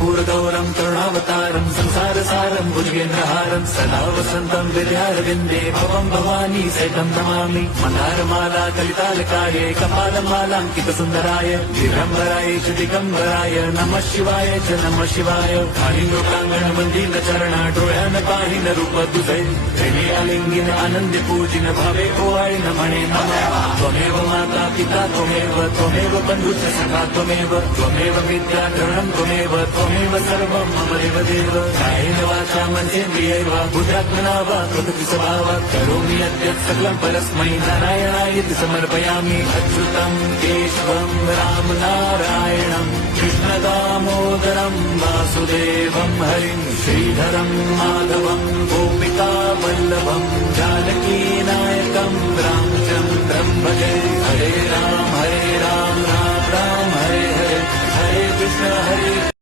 कर्पूरगौरं करुणावतारं संसारसारं भुजगेन्द्रहारं सदा वसन्तं विद्यारविन्दे भवं भवानी सहितं नमामि मन्दारमाला कलितालकाये कपालमालाङ्कितसुन्दराय दिगम्बराय च दिगम्बराय नमः शिवाय च नमः शिवाय कालिंगोप्रांगण मंदिर चरण डोळ्यान पाहिन रूप तुझे प्रेमी अलिंगिन आनंदी पूजिन भावे ओवाळीन म्हणे नमः त्वमेव माता पिता त्वमेव बंधुश्च सखा त्वमेव विद्याधरणं त्वमेव सर्वं मम देव कायेन वाचा मनसेन्द्रियैर्वा बुद्ध्यात्मना वा कृतति स्वभावात् करोमि यद्यत् सकलं परस्मै नारायणायति समर्पयामि अच्युतं केशवं रामनारायणं कृष्णदामोदरं वासुदेवं हरिं श्रीधरं माधवं गोपिकावल्लभं जानकीनायकं रामचन्द्रं भजे हरे राम राम राम हरे हरे हरे कृष्ण हरे